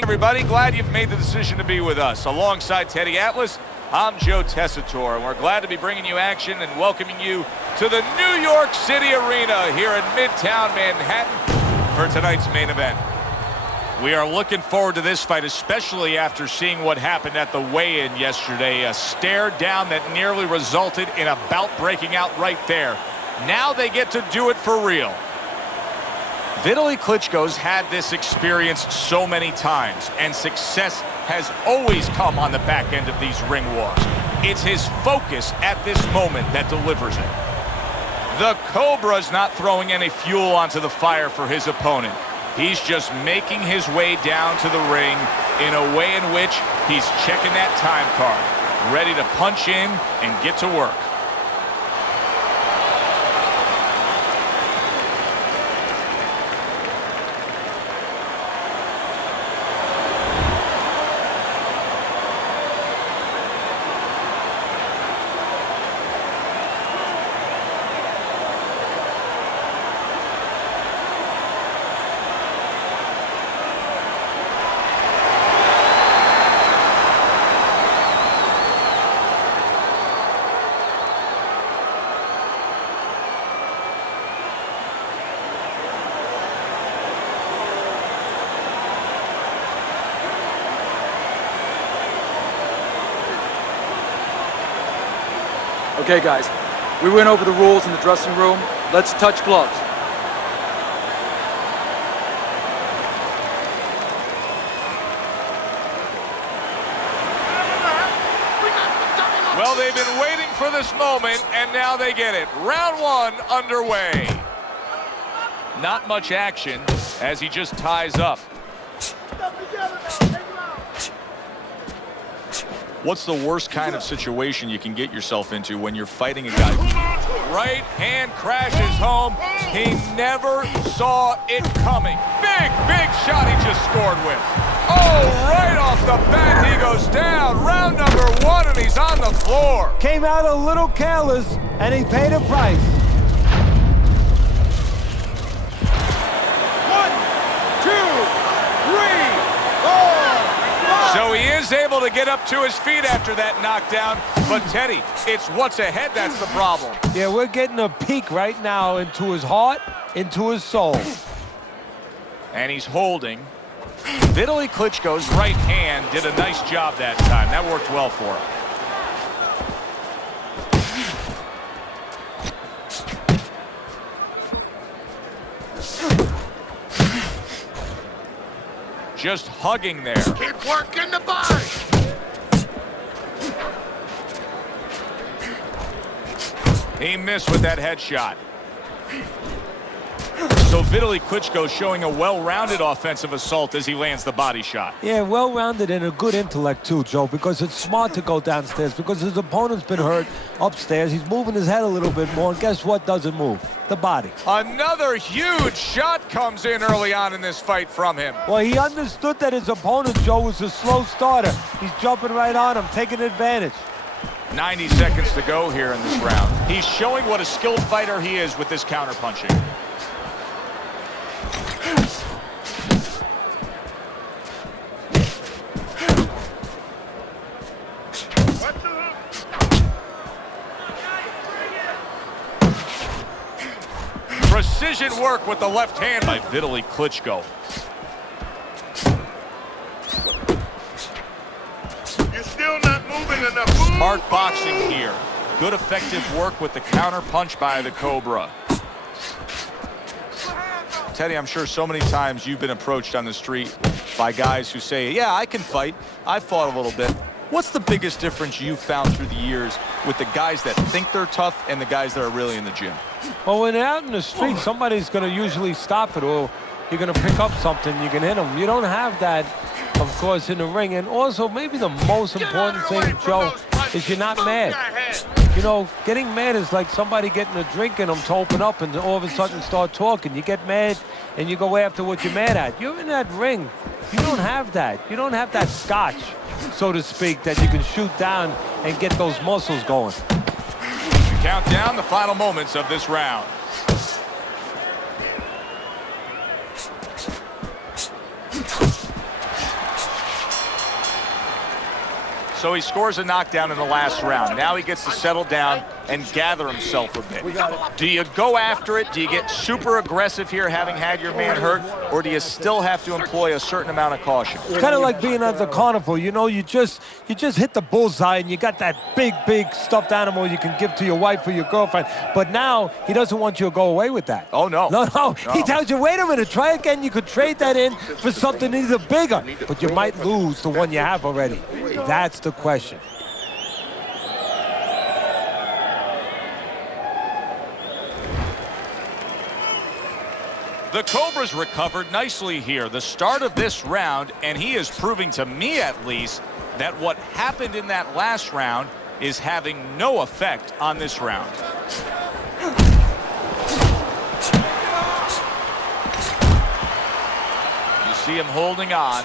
evening, everybody. Glad you've made the decision to be with us. Alongside Teddy Atlas, I'm Joe Tessitore, and we're glad to be bringing you action and welcoming you to the New York City Arena here in Midtown Manhattan for tonight's main event. We are looking forward to this fight, especially after seeing what happened at the weigh-in yesterday. A stare down that nearly resulted in a bout breaking out right there. Now they get to do it for real. Vitali Klitschko's had this experience so many times, and success has always come on the back end of these ring wars. It's his focus at this moment that delivers it. The Cobra's not throwing any fuel onto the fire for his opponent. He's just making his way down to the ring in a way in which he's checking that time card, ready to punch in and get to work. Okay, guys, we went over the rules in the dressing room. Let's touch gloves. Well, they've been waiting for this moment, and now they get it. Round one underway. Not much action as he just ties up. What's the worst kind of situation you can get yourself into when you're fighting a guy? Right hand crashes home. He never saw it coming. Big shot he just scored with. Oh, right off the bat, he goes down. Round number one, and he's on the floor. Came out a little careless, and he paid a price. 1, 2, 3, 4. So he is able to get up to his feet after that knockdown. But Teddy, it's what's ahead that's the problem. Yeah, we're getting a peek right now into his heart, into his soul. And he's holding. Vitali Klitschko's right hand did a nice job that time. That worked well for him. Just hugging there. Keep working the body. He missed with that headshot. So Vitali Klitschko showing a well-rounded offensive assault as he lands the body shot. Yeah, well-rounded and a good intellect too, Joe, because it's smart to go downstairs because his opponent's been hurt upstairs. He's moving his head a little bit more, and guess what doesn't move? The body. Another huge shot comes in early on in this fight from him. Well, he understood that his opponent, Joe, was a slow starter. He's jumping right on him, taking advantage. 90 seconds to go here in this round. He's showing what a skilled fighter he is with this counterpunching. Precision work with the left hand by Vitali Klitschko. You're still not moving enough. Smart boxing here. Good effective work with the counter punch by the Cobra. Teddy, I'm sure so many times you've been approached on the street by guys who say, yeah, I can fight. I fought a little bit. What's the biggest difference you've found through the years with the guys that think they're tough and the guys that are really in the gym? Well, when they're out in the street, somebody's going to usually stop it, or you're going to pick up something, you can hit them. You don't have that, of course, in the ring. And also, maybe the most important thing, Joe, is you're not mad. You know, getting mad is like somebody getting a drink in them to open up and all of a sudden start talking. You get mad and you go after what you're mad at. You're in that ring. You don't have that. You don't have that scotch, so to speak, that you can shoot down and get those muscles going. Count down the final moments of this round. So he scores a knockdown in the last round. Now he gets to settle down and gather himself a bit. Do you go after it? Do you get super aggressive here having had your man hurt? Or do you still have to employ a certain amount of caution? It's kind of like being at the carnival. You know, you just hit the bullseye and you got that big stuffed animal you can give to your wife or your girlfriend. But now he doesn't want you to go away with that. Oh, no. No. He tells you, wait a minute, try again. You could trade that in for something even bigger. But you might lose the one you have already. That's the question. The Cobra's recovered nicely here. The start of this round, and he is proving to me at least that what happened in that last round is having no effect on this round. You see him holding on.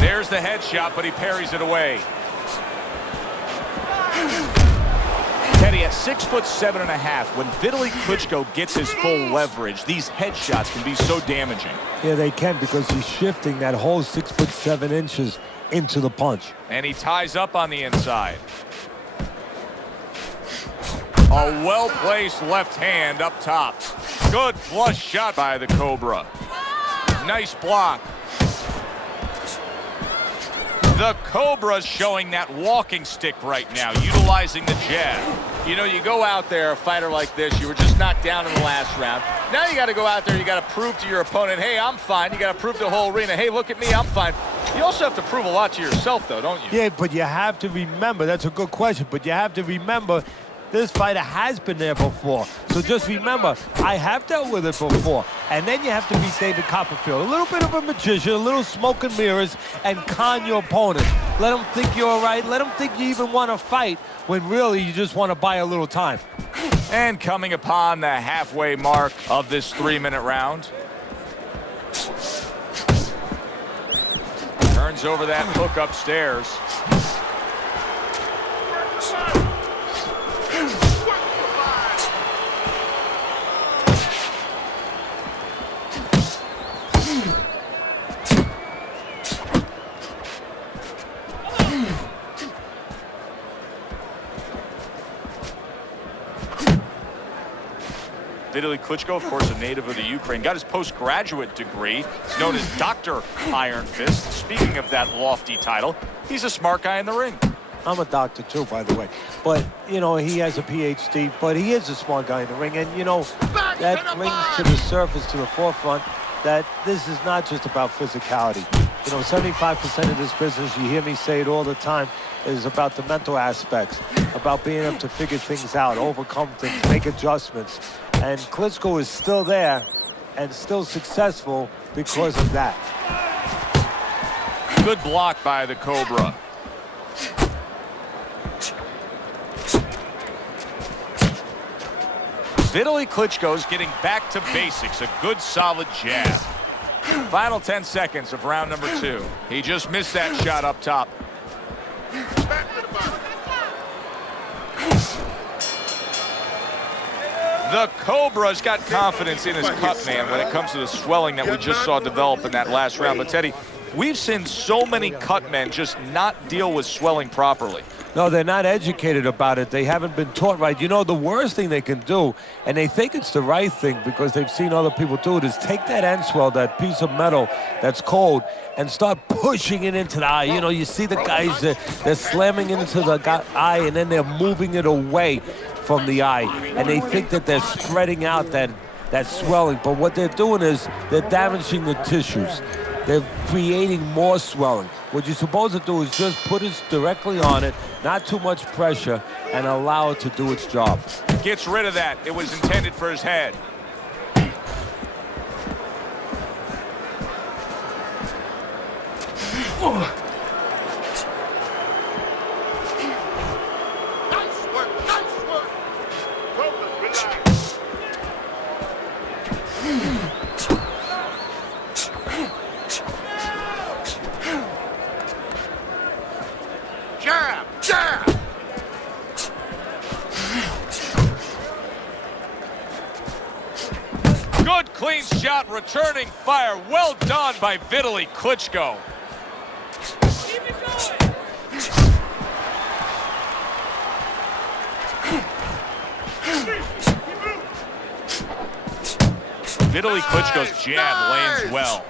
There's the headshot, but he parries it away. Teddy, at 6'7.5", when Vitali Klitschko gets his full leverage, these headshots can be so damaging. Yeah, they can, because he's shifting that whole 6'7" into the punch. And he ties up on the inside. A well-placed left hand up top. Good flush shot by the Cobra. Nice block. The Cobra's showing that walking stick right now, utilizing the jab. You know, you go out there, a fighter like this, you were just knocked down in the last round. Now you got to go out there, you got to prove to your opponent, hey, I'm fine. You got to prove to the whole arena, hey, look at me, I'm fine. You also have to prove a lot to yourself, though, don't you? Yeah, but you have to remember, that's a good question, but you have to remember this fighter has been there before. So just remember, I have dealt with it before. And then you have to be David Copperfield. A little bit of a magician, a little smoke and mirrors, and con your opponent. Let them think you're all right. Let them think you even want to fight when really you just want to buy a little time. And coming upon the halfway mark of this 3-minute round. Turns over that hook upstairs. Vitali Klitschko, of course, a native of the Ukraine, got his postgraduate degree. He's known as Dr. Iron Fist. Speaking of that lofty title, he's a smart guy in the ring. I'm a doctor, too, by the way. But, you know, he has a PhD, but he is a smart guy in the ring. And, you know, that brings to the surface, to the forefront, that this is not just about physicality. You know, 75% of this business, you hear me say it all the time, is about the mental aspects, about being able to figure things out, overcome things, make adjustments. And Klitschko is still there and still successful because of that. Good block by the Cobra. Vitali Klitschko's getting back to basics, a good solid jab. Final 10 seconds of round number 2. He just missed that shot up top. The Cobra's got confidence in his cut man when it comes to the swelling that we just saw develop in that last round. But Teddy, we've seen so many cut men just not deal with swelling properly. No, they're not educated about it. They haven't been taught right. You know, the worst thing they can do, and they think it's the right thing because they've seen other people do it, is take that end swell, that piece of metal that's cold, and start pushing it into the eye. You know, you see the guys, they're slamming it into the eye, and then they're moving it away from the eye. And they think that they're spreading out that swelling. But what they're doing is they're damaging the tissues. They're creating more swelling. What you're supposed to do is just put it directly on it, not too much pressure, and allow it to do its job. Gets rid of that. It was intended for his head. Nice work, nice work. Cobra, relax. Jab, jab. Good clean shot, returning fire. Well done by Vitali Klitschko. Keep it going. Vitali Klitschko's jab lands well.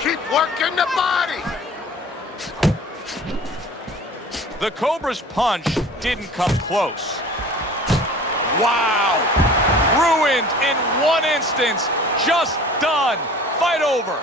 Keep working the body. The Cobra's punch didn't come close. Wow! Ruined in one instance. Just done. Fight over.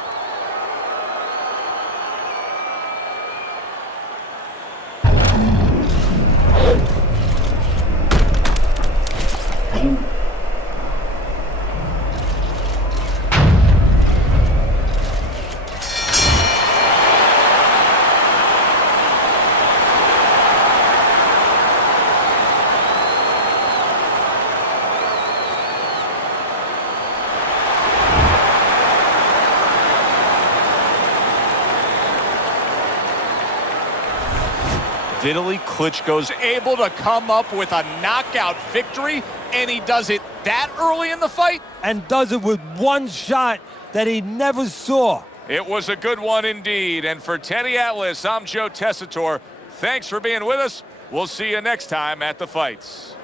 Vitali Klitschko's able to come up with a knockout victory, and he does it that early in the fight? And does it with one shot that he never saw. It was a good one indeed. And for Teddy Atlas, I'm Joe Tessitore. Thanks for being with us. We'll see you next time at the fights.